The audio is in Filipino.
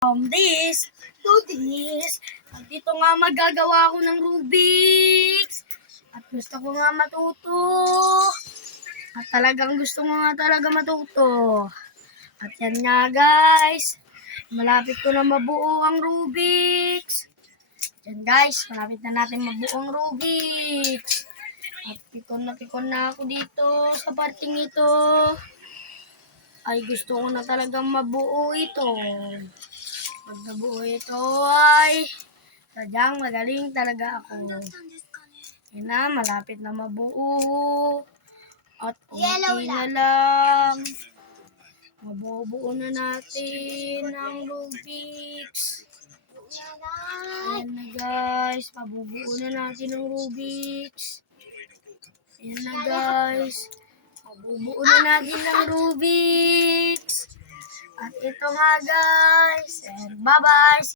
This, do this. At dito nga magagawa ko ng Rubik's. At gusto ko nga matuto. At talagang gusto ko nga talaga matuto. At yan nga guys. Malapit ko na mabuo ang Rubik's. Yan guys, malapit na natin mabuo ang Rubik's. At pikon na ako dito sa parting ito. Ay gusto ko na talagang mabuo ito. Pag nabuo ito ay sadyang magaling talaga ako. Yan na, malapit na mabuo. At kunti na lang. Mabubuo na natin ang Rubik's. Ayan na guys, mabubuo na natin ang Rubik's. Ayan na guys, mabubuo na natin ang Rubik's. At ito nga guys, and bye-bye!